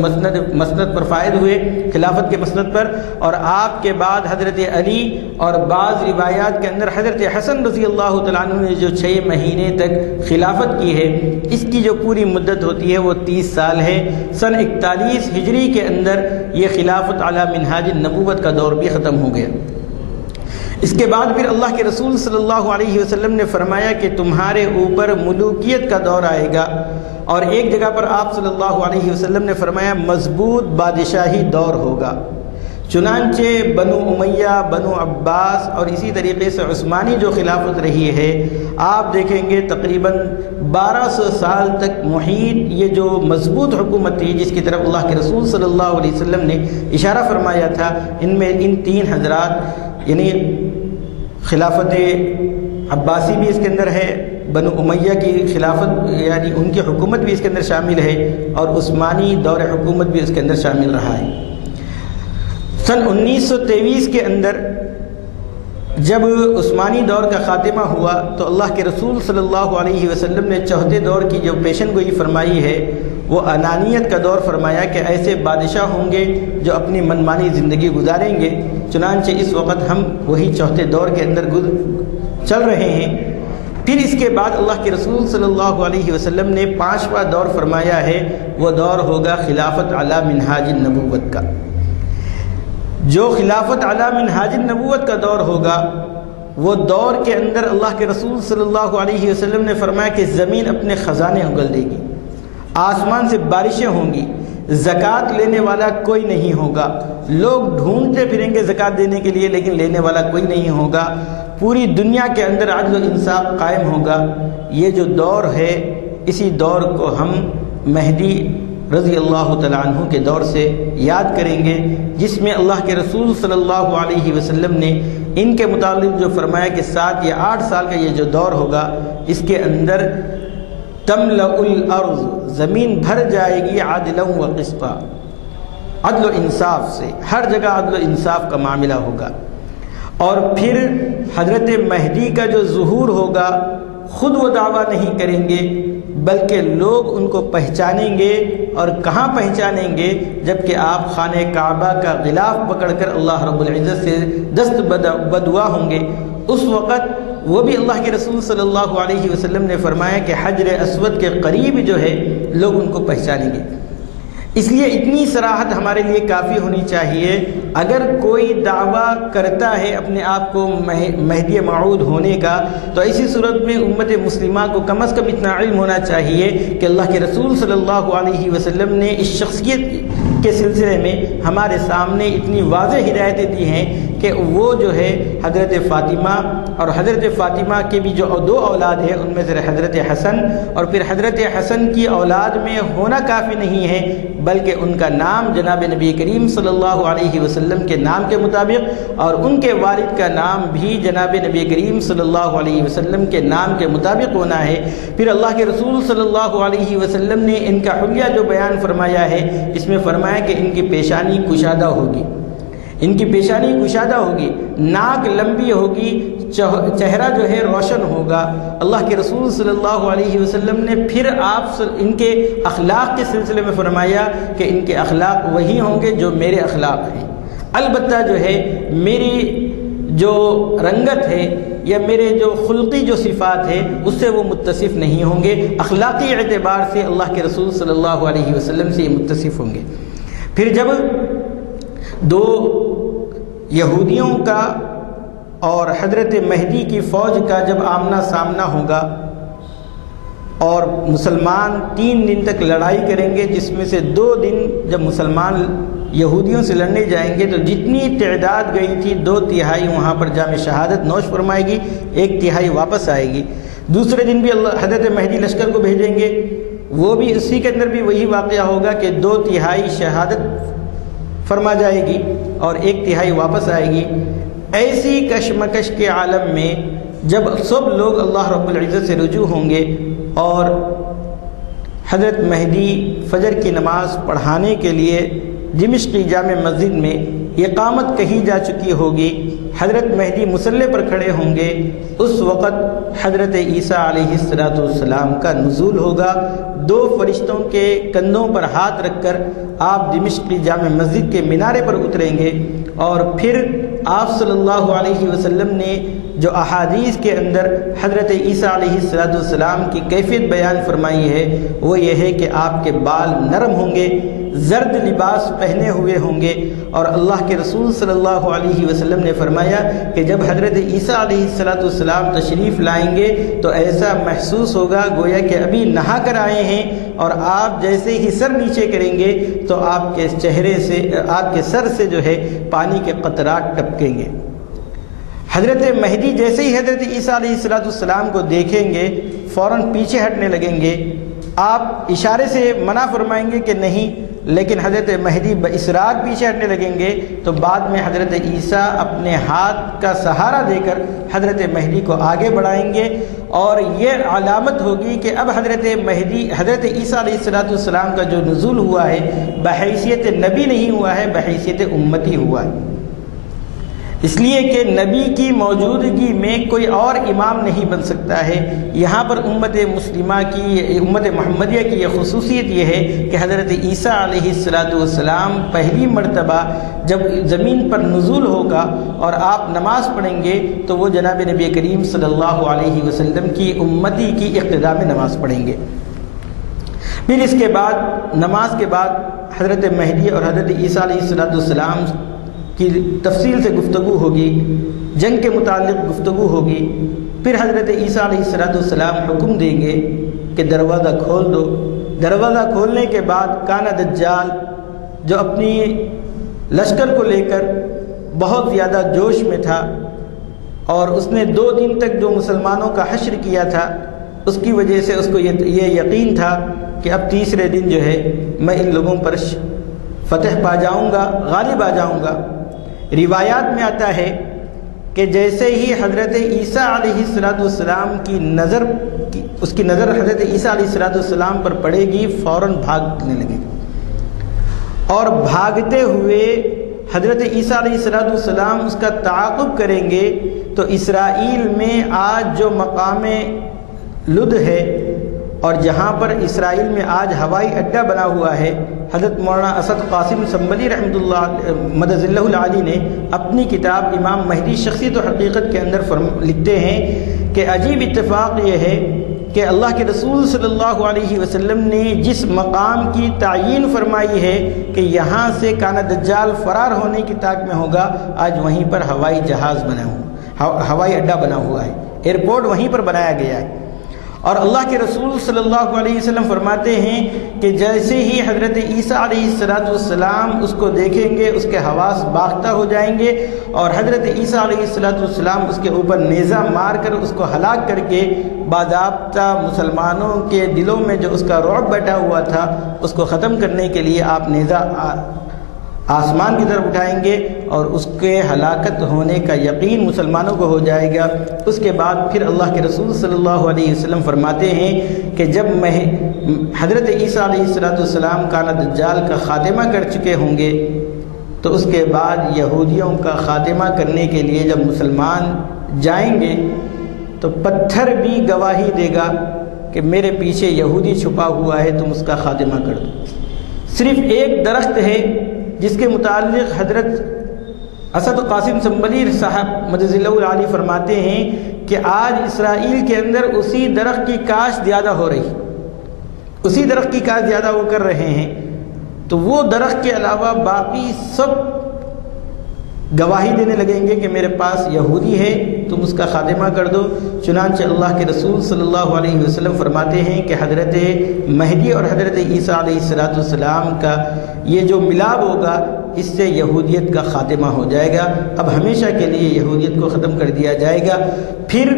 مسند پر فائد ہوئے، خلافت کے مسند پر، اور آپ کے بعد حضرت علی، اور بعض روایات کے اندر حضرت حسن رضی اللہ تعالیٰ عنہ نے جو 6 مہینے تک خلافت کی ہے، اس کی جو پوری مدت ہوتی ہے وہ 30 سال ہے۔ سن 41 ہجری کے اندر یہ خلافت علی منہاج النبوت کا دور بھی ختم ہو گیا۔ اس کے بعد پھر اللہ کے رسول صلی اللہ علیہ وسلم نے فرمایا کہ تمہارے اوپر ملوکیت کا دور آئے گا، اور ایک جگہ پر آپ صلی اللہ علیہ وسلم نے فرمایا مضبوط بادشاہی دور ہوگا۔ چنانچہ بنو امیہ، بنو عباس اور اسی طریقے سے عثمانی جو خلافت رہی ہے، آپ دیکھیں گے تقریباً 1200 سال تک محیط یہ جو مضبوط حکومت تھی جس کی طرف اللہ کے رسول صلی اللہ علیہ وسلم نے اشارہ فرمایا تھا، ان میں ان 3 حضرات یعنی خلافت عباسی بھی اس کے اندر ہے، بنو امیہ کی خلافت یعنی ان کی حکومت بھی اس کے اندر شامل ہے، اور عثمانی دور حکومت بھی اس کے اندر شامل رہا ہے۔ سن 1923 کے اندر جب عثمانی دور کا خاتمہ ہوا تو اللہ کے رسول صلی اللہ علیہ وسلم نے چوتھے دور کی جو پیشن گوئی فرمائی ہے وہ انانیت کا دور فرمایا کہ ایسے بادشاہ ہوں گے جو اپنی منمانی زندگی گزاریں گے۔ چنانچہ اس وقت ہم وہی چوتھے دور کے اندر چل رہے ہیں۔ پھر اس کے بعد اللہ کے رسول صلی اللہ علیہ وسلم نے 5واں دور فرمایا ہے، وہ دور ہوگا خلافت علی منہاج النبوت کا۔ جو خلافت علی منہاج النبوت کا دور ہوگا وہ دور کے اندر اللہ کے رسول صلی اللہ علیہ وسلم نے فرمایا کہ زمین اپنے خزانے اگل دے گی، آسمان سے بارشیں ہوں گی، زکوٰۃ لینے والا کوئی نہیں ہوگا، لوگ ڈھونڈتے پھریں گے زکوٰۃ دینے کے لیے لیکن لینے والا کوئی نہیں ہوگا، پوری دنیا کے اندر عدل و انصاف قائم ہوگا۔ یہ جو دور ہے اسی دور کو ہم مہدی رضی اللہ تعالیٰ عنہ کے دور سے یاد کریں گے، جس میں اللہ کے رسول صلی اللہ علیہ وسلم نے ان کے متعلق جو فرمایا کہ 7 یا 8 سال کا یہ جو دور ہوگا، اس کے اندر تملأ الارض، زمین بھر جائے گی عدلا و قسطا، عدل و انصاف سے، ہر جگہ عدل و انصاف کا معاملہ ہوگا۔ اور پھر حضرت مہدی کا جو ظہور ہوگا، خود وہ دعویٰ نہیں کریں گے بلکہ لوگ ان کو پہچانیں گے، اور کہاں پہچانیں گے؟ جبکہ آپ خانہ کعبہ کا غلاف پکڑ کر اللہ رب العزت سے دست بدعا ہوں گے۔ اس وقت وہ بھی اللہ کے رسول صلی اللہ علیہ وسلم نے فرمایا کہ حجر اسود کے قریب جو ہے لوگ ان کو پہچانیں گے۔ اس لیے اتنی صراحت ہمارے لیے کافی ہونی چاہیے۔ اگر کوئی دعویٰ کرتا ہے اپنے آپ کو مہدی موعود ہونے کا، تو ایسی صورت میں امت مسلمہ کو کم از کم اتنا علم ہونا چاہیے کہ اللہ کے رسول صلی اللہ علیہ وسلم نے اس شخصیت کے سلسلے میں ہمارے سامنے اتنی واضح ہدایتیں دی ہیں کہ وہ جو ہے حضرت فاطمہ، اور حضرت فاطمہ کے بھی جو 2 اولاد ہیں ان میں سے حضرت حسن، اور پھر حضرت حسن کی اولاد میں ہونا کافی نہیں ہے بلکہ ان کا نام جناب نبی کریم صلی اللہ علیہ وسلم کے نام کے مطابق، اور ان کے والد کا نام بھی جناب نبی کریم صلی اللہ علیہ وسلم کے نام کے مطابق ہونا ہے۔ پھر اللہ کے رسول صلی اللہ علیہ وسلم نے ان کا حلیہ جو بیان فرمایا ہے، اس میں فرمایا کہ ان کی پیشانی کشادہ ہوگی، ان کی پیشانی کشادہ ہوگی، ناک لمبی ہوگی، چہرہ جو ہے روشن ہوگا۔ اللہ کے رسول صلی اللہ علیہ وسلم نے پھر آپ ان کے اخلاق کے سلسلے میں فرمایا کہ ان کے اخلاق وہی ہوں گے جو میرے اخلاق ہیں، البتہ جو ہے میری جو رنگت ہے یا میرے جو خلقی جو صفات ہے اس سے وہ متصف نہیں ہوں گے، اخلاقی اعتبار سے اللہ کے رسول صلی اللہ علیہ وسلم سے یہ متصف ہوں گے۔ پھر جب 2 یہودیوں کا اور حضرت مہدی کی فوج کا جب آمنا سامنا ہوگا، اور مسلمان 3 دن تک لڑائی کریں گے، جس میں سے 2 دن جب مسلمان یہودیوں سے لڑنے جائیں گے تو جتنی تعداد گئی تھی 2/3 وہاں پر جام شہادت نوش فرمائے گی، 1/3 واپس آئے گی۔ دوسرے دن بھی حضرت مہدی لشکر کو بھیجیں گے، وہ بھی اسی کے اندر بھی وہی واقعہ ہوگا کہ 2/3 شہادت فرما جائے گی اور 1/3 واپس آئے گی۔ ایسی کشمکش کے عالم میں جب سب لوگ اللہ رب العزت سے رجوع ہوں گے اور حضرت مہدی فجر کی نماز پڑھانے کے لیے دمشق کی جامع مسجد میں اقامت کہی جا چکی ہوگی، حضرت مہدی مصلی پر کھڑے ہوں گے، اس وقت حضرت عیسیٰ علیہ السلام کا نزول ہوگا۔ 2 فرشتوں کے کندھوں پر ہاتھ رکھ کر آپ دمشق کی جامع مسجد کے مینارے پر اتریں گے، اور پھر آپ صلی اللہ علیہ وسلم نے جو احادیث کے اندر حضرت عیسیٰ علیہ السلام کی کیفیت بیان فرمائی ہے وہ یہ ہے کہ آپ کے بال نرم ہوں گے، زرد لباس پہنے ہوئے ہوں گے، اور اللہ کے رسول صلی اللہ علیہ وسلم نے فرمایا کہ جب حضرت عیسیٰ علیہ السلام تشریف لائیں گے تو ایسا محسوس ہوگا گویا کہ ابھی نہا کر آئے ہیں، اور آپ جیسے ہی سر نیچے کریں گے تو آپ کے چہرے سے، آپ کے سر سے جو ہے پانی کے قطرات ٹپکیں گے۔ حضرت مہدی جیسے ہی حضرت عیسیٰ علیہ السلام کو دیکھیں گے فوراً پیچھے ہٹنے لگیں گے، آپ اشارے سے منع فرمائیں گے کہ نہیں، لیکن حضرت مہدی باصرار پیچھے ہٹنے لگیں گے، تو بعد میں حضرت عیسیٰ اپنے ہاتھ کا سہارا دے کر حضرت مہدی کو آگے بڑھائیں گے، اور یہ علامت ہوگی کہ اب حضرت عیسیٰ علیہ السلام کا جو نزول ہوا ہے بحیثیت نبی نہیں ہوا ہے، بحیثیت امتی ہوا ہے، اس لیے کہ نبی کی موجودگی میں کوئی اور امام نہیں بن سکتا ہے۔ یہاں پر امت مسلمہ کی، امت محمدیہ کی یہ خصوصیت یہ ہے کہ حضرت عیسیٰ علیہ السلام پہلی مرتبہ جب زمین پر نزول ہوگا اور آپ نماز پڑھیں گے تو وہ جناب نبی کریم صلی اللہ علیہ وسلم کی امتی کی اقتداء میں نماز پڑھیں گے۔ پھر اس کے بعد نماز کے بعد حضرت مہدی اور حضرت عیسیٰ علیہ السلام کی تفصیل سے گفتگو ہوگی، جنگ کے متعلق گفتگو ہوگی۔ پھر حضرت عیسیٰ علیہ السلام حکم دیں گے کہ دروازہ کھول دو۔ دروازہ کھولنے کے بعد کانا دجال جو اپنی لشکر کو لے کر بہت زیادہ جوش میں تھا، اور اس نے 2 دن تک جو مسلمانوں کا حشر کیا تھا، اس کی وجہ سے اس کو یہ یقین تھا کہ اب تیسرے دن جو ہے میں ان لوگوں پر فتح پا جاؤں گا، غالب آ جاؤں گا۔ روایات میں آتا ہے کہ جیسے ہی حضرت عیسیٰ علیہ السلام کی نظر حضرت عیسیٰ علیہ السلام پر پڑے گی، فوراً بھاگنے لگے گا، اور بھاگتے ہوئے حضرت عیسیٰ علیہ السلام اس کا تعاقب کریں گے۔ تو اسرائیل میں آج جو مقام لد ہے اور جہاں پر اسرائیل میں آج ہوائی اڈہ بنا ہوا ہے، حضرت مولانا اسد قاسم سنبلی رحمۃ اللہ مدد اللہ العالی نے اپنی کتاب امام مہدی شخصیت و حقیقت کے اندر لکھتے ہیں کہ عجیب اتفاق یہ ہے کہ اللہ کے رسول صلی اللہ علیہ وسلم نے جس مقام کی تعیین فرمائی ہے کہ یہاں سے کانا دجال فرار ہونے کی طاق میں ہوگا، آج وہیں پر ہوائی جہاز بنا ہوا، ہوائی اڈہ بنا ہوا ہے، ایئرپورٹ وہیں پر بنایا گیا ہے۔ اور اللہ کے رسول صلی اللہ علیہ وسلم فرماتے ہیں کہ جیسے ہی حضرت عیسیٰ علیہ السلام اس کو دیکھیں گے، اس کے حواس باختہ ہو جائیں گے، اور حضرت عیسیٰ علیہ السلام اس کے اوپر نیزہ مار کر اس کو ہلاک کر کے باضابطہ مسلمانوں کے دلوں میں جو اس کا رعب بیٹھا ہوا تھا اس کو ختم کرنے کے لیے آپ نیزہ آسمان کی طرف اٹھائیں گے، اور اس کے ہلاکت ہونے کا یقین مسلمانوں کو ہو جائے گا۔ اس کے بعد پھر اللہ کے رسول صلی اللہ علیہ وسلم فرماتے ہیں کہ جب حضرت عیسیٰ علیہ السلام کانا دجال کا خاتمہ کر چکے ہوں گے تو اس کے بعد یہودیوں کا خاتمہ کرنے کے لیے جب مسلمان جائیں گے تو پتھر بھی گواہی دے گا کہ میرے پیچھے یہودی چھپا ہوا ہے، تم اس کا خاتمہ کر دو۔ صرف ایک درخت ہے جس کے متعلق حضرت اسد قاسم سنبلی صاحب مدد اللہ العالی فرماتے ہیں کہ آج اسرائیل کے اندر اسی درخت کی کاشت زیادہ ہو رہی، اسی درخت کی کاشت زیادہ وہ کر رہے ہیں، تو وہ درخت کے علاوہ باقی سب گواہی دینے لگیں گے کہ میرے پاس یہودی ہے، تم اس کا خاتمہ کر دو۔ چنانچہ اللہ کے رسول صلی اللہ علیہ وسلم فرماتے ہیں کہ حضرت مہدی اور حضرت عیسیٰ علیہ السلام کا یہ جو ملاب ہوگا اس سے یہودیت کا خاتمہ ہو جائے گا، اب ہمیشہ کے لیے یہودیت کو ختم کر دیا جائے گا۔ پھر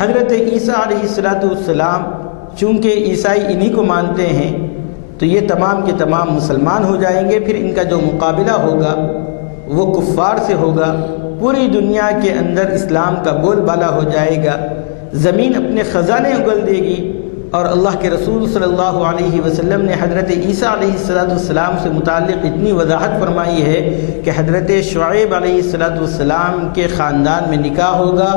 حضرت عیسیٰ علیہ السلام چونکہ عیسائی انہی کو مانتے ہیں تو یہ تمام کے تمام مسلمان ہو جائیں گے، پھر ان کا جو مقابلہ ہوگا وہ کفار سے ہوگا، پوری دنیا کے اندر اسلام کا بول بالا ہو جائے گا، زمین اپنے خزانے اگل دے گی۔ اور اللہ کے رسول صلی اللہ علیہ وسلم نے حضرت عیسیٰ علیہ السلام سے متعلق اتنی وضاحت فرمائی ہے کہ حضرت شعیب علیہ السلام کے خاندان میں نکاح ہوگا،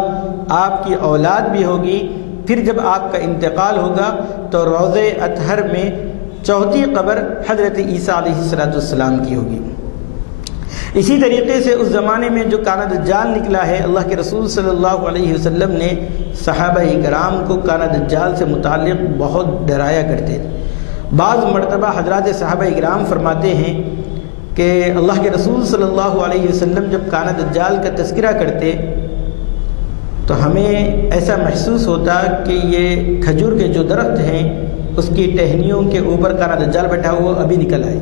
آپ کی اولاد بھی ہوگی، پھر جب آپ کا انتقال ہوگا تو روضہ اطہر میں چوتھی قبر حضرت عیسیٰ علیہ السلام کی ہوگی۔ اسی طریقے سے اس زمانے میں جو کانا دجال نکلا ہے، اللہ کے رسول صلی اللہ علیہ وسلم نے صحابہ کرام کو کانا دجال سے متعلق بہت ڈرایا کرتے تھے۔ بعض مرتبہ حضرات صحابہ کرام فرماتے ہیں کہ اللہ کے رسول صلی اللہ علیہ وسلم جب کانا دجال کا تذکرہ کرتے تو ہمیں ایسا محسوس ہوتا کہ یہ کھجور کے جو درخت ہیں اس کی ٹہنیوں کے اوپر کانا دجال بیٹھا ہوا ابھی نکل آئے،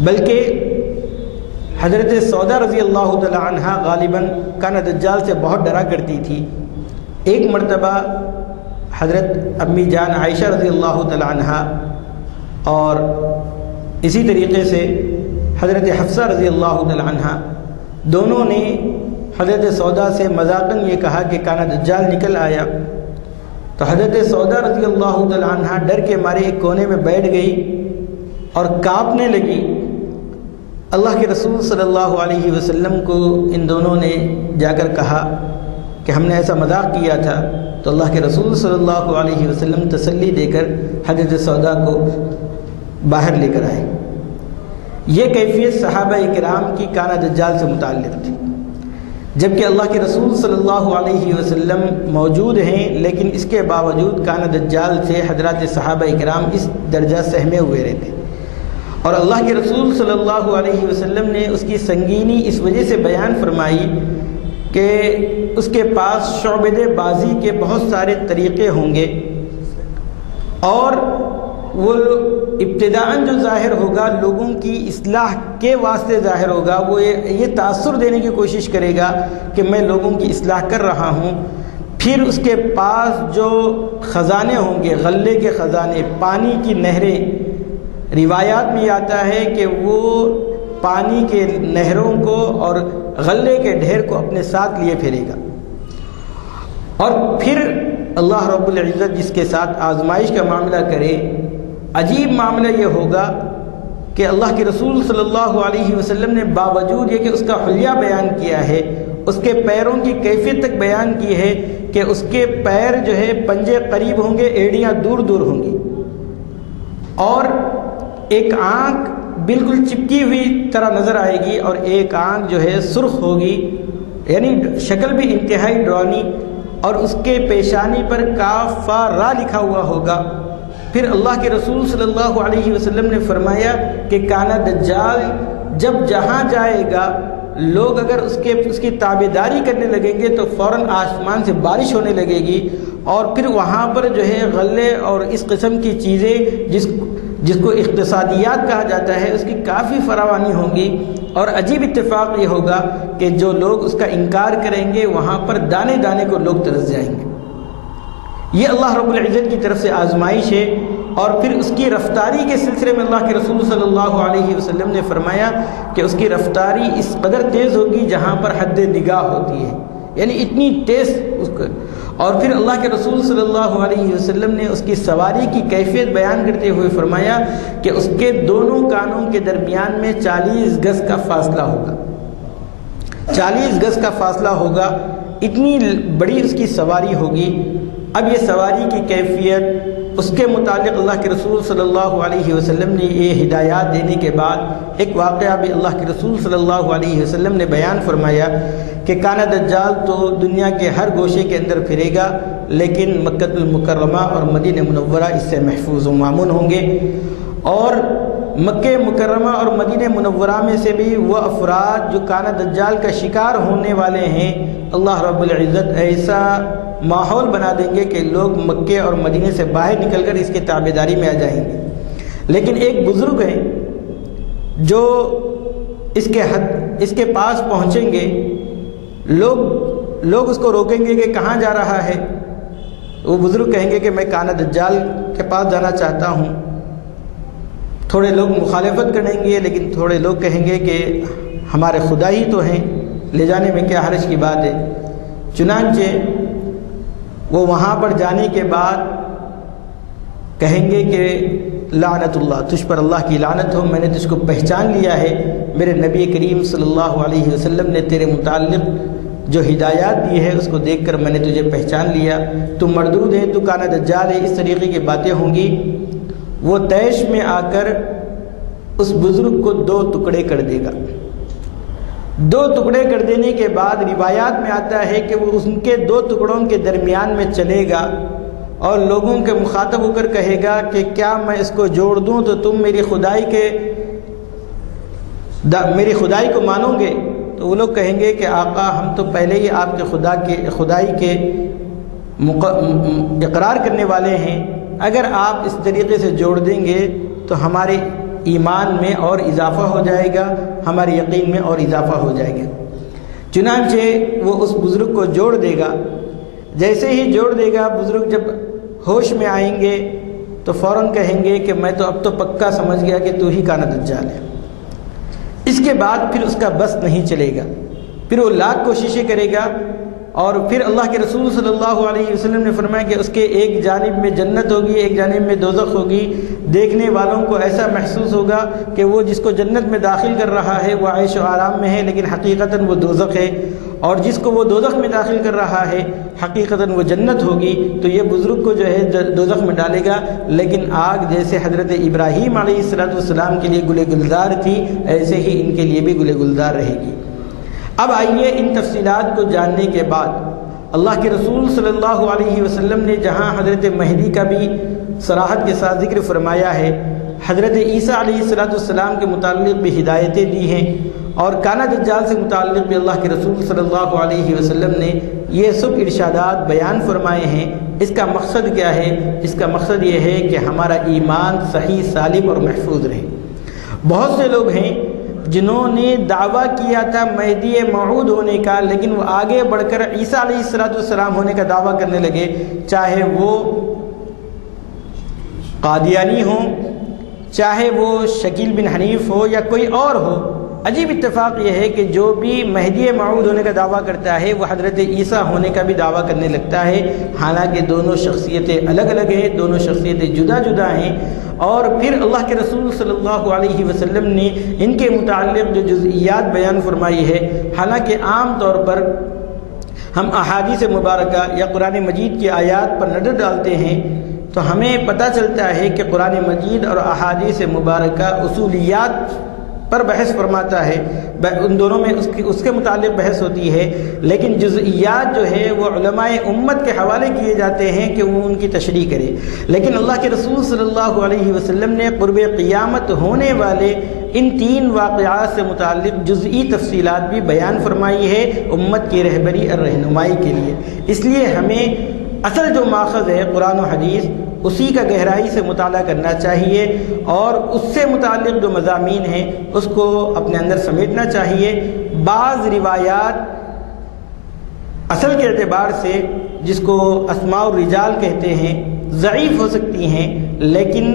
بلکہ حضرت سودا رضی اللہ تعالی عنہ غالباً کانا دجال سے بہت ڈرا کرتی تھی۔ ایک مرتبہ حضرت امی جان عائشہ رضی اللہ تعالی عنہ اور اسی طریقے سے حضرت حفصہ رضی اللہ تعالی عنہ دونوں نے حضرت سودا سے مذاقاً یہ کہا کہ کانا دجال نکل آیا، تو حضرت سودا رضی اللہ تعالی عنہ ڈر کے مارے ایک کونے میں بیٹھ گئی اور کانپنے لگی۔ اللہ کے رسول صلی اللہ علیہ وسلم کو ان دونوں نے جا کر کہا کہ ہم نے ایسا مذاق کیا تھا، تو اللہ کے رسول صلی اللہ علیہ وسلم تسلی دے کر حضرت سودا کو باہر لے کر آئے۔ یہ کیفیت صحابہ کرام کی کانا دجال سے متعلق تھی، جبکہ اللہ کے رسول صلی اللہ علیہ وسلم موجود ہیں، لیکن اس کے باوجود کانا دجال سے حضرات صحابہ کرام اس درجہ سہمے ہوئے رہتے، اور اللہ کے رسول صلی اللہ علیہ وسلم نے اس کی سنگینی اس وجہ سے بیان فرمائی کہ اس کے پاس شعبدے بازی کے بہت سارے طریقے ہوں گے، اور وہ ابتداءً جو ظاہر ہوگا لوگوں کی اصلاح کے واسطے ظاہر ہوگا، وہ یہ تاثر دینے کی کوشش کرے گا کہ میں لوگوں کی اصلاح کر رہا ہوں۔ پھر اس کے پاس جو خزانے ہوں گے، غلے کے خزانے، پانی کی نہریں، روایات میں آتا ہے کہ وہ پانی کے نہروں کو اور غلے کے ڈھیر کو اپنے ساتھ لیے پھرے گا۔ اور پھر اللہ رب العزت جس کے ساتھ آزمائش کا معاملہ کرے، عجیب معاملہ یہ ہوگا کہ اللہ کے رسول صلی اللہ علیہ وسلم نے باوجود یہ کہ اس کا حلیہ بیان کیا ہے، اس کے پیروں کی کیفیت تک بیان کی ہے کہ اس کے پیر جو ہے پنجے قریب ہوں گے، ایڑیاں دور دور ہوں گی، اور ایک آنکھ بالکل چپکی ہوئی طرح نظر آئے گی اور ایک آنکھ جو ہے سرخ ہوگی، یعنی شکل بھی انتہائی ڈراؤنی، اور اس کے پیشانی پر کاف فا را لکھا ہوا ہوگا۔ پھر اللہ کے رسول صلی اللہ علیہ وسلم نے فرمایا کہ کانا دجال جب جہاں جائے گا لوگ اگر اس کی تابعداری کرنے لگیں گے تو فوراً آسمان سے بارش ہونے لگے گی، اور پھر وہاں پر جو ہے غلے اور اس قسم کی چیزیں جس کو اقتصادیات کہا جاتا ہے اس کی کافی فراوانی ہوں گی، اور عجیب اتفاق یہ ہوگا کہ جو لوگ اس کا انکار کریں گے وہاں پر دانے دانے کو لوگ ترس جائیں گے۔ یہ اللہ رب العزت کی طرف سے آزمائش ہے۔ اور پھر اس کی رفتاری کے سلسلے میں اللہ کے رسول صلی اللہ علیہ وسلم نے فرمایا کہ اس کی رفتاری اس قدر تیز ہوگی جہاں پر حد نگاہ ہوتی ہے، یعنی اتنی تیز اس کو۔ اور پھر اللہ کے رسول صلی اللہ علیہ وسلم نے اس کی سواری کی کیفیت بیان کرتے ہوئے فرمایا کہ اس کے دونوں کانوں کے درمیان میں 40 گز کا فاصلہ ہوگا، 40 گز کا فاصلہ ہوگا، اتنی بڑی اس کی سواری ہوگی۔ اب یہ سواری کی کیفیت اس کے متعلق اللہ کے رسول صلی اللہ علیہ وسلم نے یہ ہدایات دینے کے بعد ایک واقعہ بھی اللہ کے رسول صلی اللہ علیہ وسلم نے بیان فرمایا کہ کانا دجال تو دنیا کے ہر گوشے کے اندر پھرے گا، لیکن مکہ المکرمہ اور مدینہ منورہ اس سے محفوظ و مامون ہوں گے۔ اور مکہ مکرمہ اور مدینہ منورہ میں سے بھی وہ افراد جو کانا دجال کا شکار ہونے والے ہیں، اللہ رب العزت ایسا ماحول بنا دیں گے کہ لوگ مکے اور مدینے سے باہر نکل کر اس کی تابعداری میں آ جائیں گے۔ لیکن ایک بزرگ ہیں جو اس کے پاس پہنچیں گے، لوگ اس کو روکیں گے کہ کہاں جا رہا ہے؟ وہ بزرگ کہیں گے کہ میں کانا دجال کے پاس جانا چاہتا ہوں۔ تھوڑے لوگ مخالفت کریں گے، لیکن تھوڑے لوگ کہیں گے کہ ہمارے خدا ہی تو ہیں، لے جانے میں کیا حرج کی بات ہے۔ چنانچہ وہ وہاں پر جانے کے بعد کہیں گے کہ لعنت اللہ، تجھ پر اللہ کی لعنت ہو، میں نے تجھ کو پہچان لیا ہے، میرے نبی کریم صلی اللہ علیہ وسلم نے تیرے متعلق جو ہدایات دی ہے اس کو دیکھ کر میں نے تجھے پہچان لیا، تو مردود ہے، تو کانا دجال ہے، اس طریقے کی باتیں ہوں گی۔ وہ طیش میں آ کر اس بزرگ کو 2 ٹکڑے کر دے گا۔ 2 ٹکڑے کر دینے کے بعد روایات میں آتا ہے کہ وہ ان کے 2 ٹکڑوں کے درمیان میں چلے گا اور لوگوں کے مخاطب ہو کر کہے گا کہ کیا میں اس کو جوڑ دوں تو تم میری خدائی کو مانو گے؟ تو وہ لوگ کہیں گے کہ آقا ہم تو پہلے ہی آپ کے خدائی کے اقرار کرنے والے ہیں، اگر آپ اس طریقے سے جوڑ دیں گے تو ہمارے ایمان میں اور اضافہ ہو جائے گا، ہمارے یقین میں اور اضافہ ہو جائے گا۔ چنانچہ وہ اس بزرگ کو جوڑ دے گا۔ جیسے ہی جوڑ دے گا، بزرگ جب ہوش میں آئیں گے تو فوراً کہیں گے کہ میں تو اب تو پکا سمجھ گیا کہ تو ہی کانا دجال ہے۔ اس کے بعد پھر اس کا بس نہیں چلے گا، پھر وہ لاکھ کوششیں کرے گا، اور پھر اللہ کے رسول صلی اللہ علیہ وسلم نے فرمایا کہ اس کے ایک جانب میں جنت ہوگی، ایک جانب میں دوزخ ہوگی۔ دیکھنے والوں کو ایسا محسوس ہوگا کہ وہ جس کو جنت میں داخل کر رہا ہے وہ عیش و آرام میں ہے، لیکن حقیقتاً وہ دوزخ ہے، اور جس کو وہ دوزخ میں داخل کر رہا ہے حقیقتاً وہ جنت ہوگی۔ تو یہ بزرگ کو جو ہے دوزخ میں ڈالے گا، لیکن آگ جیسے حضرت ابراہیم علیہ السلام کے لیے گلے گلزار تھی، ایسے ہی ان کے لیے بھی گلے گلزار رہے گی۔ اب آئیے ان تفصیلات کو جاننے کے بعد اللہ کے رسول صلی اللہ علیہ وسلم نے جہاں حضرت مہدی کا بھی صراحت کے ساتھ ذکر فرمایا ہے، حضرت عیسیٰ علیہ السلام کے متعلق بھی ہدایتیں دی ہیں، اور کانا دجال سے متعلق بھی اللہ کے رسول صلی اللہ علیہ وسلم نے یہ سب ارشادات بیان فرمائے ہیں۔ اس کا مقصد کیا ہے؟ اس کا مقصد یہ ہے کہ ہمارا ایمان صحیح سالم اور محفوظ رہے۔ بہت سے لوگ ہیں جنہوں نے دعویٰ کیا تھا مہدی موعود ہونے کا، لیکن وہ آگے بڑھ کر عیسیٰ علیہ السلام ہونے کا دعویٰ کرنے لگے، چاہے وہ قادیانی ہوں، چاہے وہ شکیل بن حنیف ہو یا کوئی اور ہو۔ عجیب اتفاق یہ ہے کہ جو بھی مہدی موعود ہونے کا دعویٰ کرتا ہے وہ حضرت عیسیٰ ہونے کا بھی دعویٰ کرنے لگتا ہے، حالانکہ دونوں شخصیتیں الگ الگ ہیں، دونوں شخصیتیں جدا جدا ہیں۔ اور پھر اللہ کے رسول صلی اللہ علیہ وسلم نے ان کے متعلق جو جزئیات بیان فرمائی ہے، حالانکہ عام طور پر ہم احادیث مبارکہ یا قرآن مجید کی آیات پر نظر ڈالتے ہیں تو ہمیں پتہ چلتا ہے کہ قرآن مجید اور احادیث مبارکہ اصولیات پر بحث فرماتا ہے، ان دونوں میں اس کے متعلق بحث ہوتی ہے، لیکن جزئیات جو ہے وہ علماء امت کے حوالے کیے جاتے ہیں کہ وہ ان کی تشریح کرے۔ لیکن اللہ کے رسول صلی اللہ علیہ وسلم نے قرب قیامت ہونے والے ان 3 واقعات سے متعلق جزئی تفصیلات بھی بیان فرمائی ہے امت کی رہبری اور رہنمائی کے لیے۔ اس لیے ہمیں اصل جو ماخذ ہے قرآن و حدیث، اسی کا گہرائی سے مطالعہ کرنا چاہیے اور اس سے متعلق جو مضامین ہیں اس کو اپنے اندر سمیٹنا چاہیے۔ بعض روایات اصل کے اعتبار سے، جس کو اسماء الرجال کہتے ہیں، ضعیف ہو سکتی ہیں، لیکن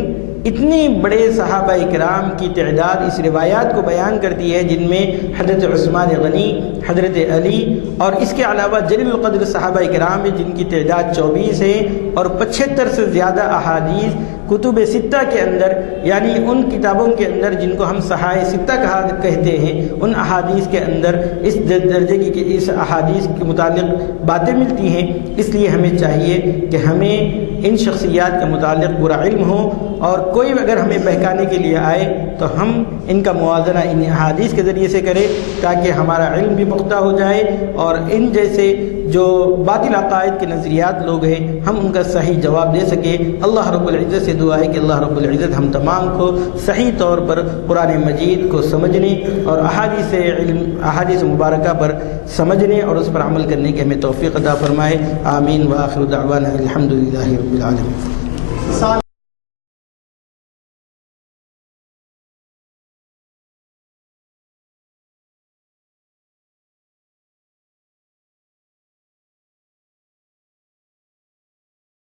اتنی بڑے صحابہ اکرام کی تعداد اس روایات کو بیان کرتی ہے جن میں حضرت عثمان غنی، حضرت علی اور اس کے علاوہ جلیل القدر صحابہ اکرام ہیں جن کی تعداد 24 ہے، اور 75 سے زیادہ احادیث کتب ستہ کے اندر، یعنی ان کتابوں کے اندر جن کو ہم صحائح ستہ کہتے ہیں، ان احادیث کے اندر اس درجے کی اس احادیث کے متعلق باتیں ملتی ہیں۔ اس لیے ہمیں چاہیے کہ ہمیں ان شخصیات کے متعلق پورا علم ہو، اور کوئی اگر ہمیں بہکانے کے لیے آئے تو ہم ان کا موازنہ ان احادیث کے ذریعے سے کریں تاکہ ہمارا علم بھی پختہ ہو جائے، اور ان جیسے جو باطل عقائد کے نظریات لوگ ہیں ہم ان کا صحیح جواب دے سکیں۔ اللہ رب العزت سے دعا ہے کہ اللہ رب العزت ہم تمام کو صحیح طور پر قرآن مجید کو سمجھنے اور احادیث مبارکہ پر سمجھنے اور اس پر عمل کرنے کی ہمیں توفیق عطا فرمائے۔ آمین وآخر دعوانا الحمدللہ رب العالمین۔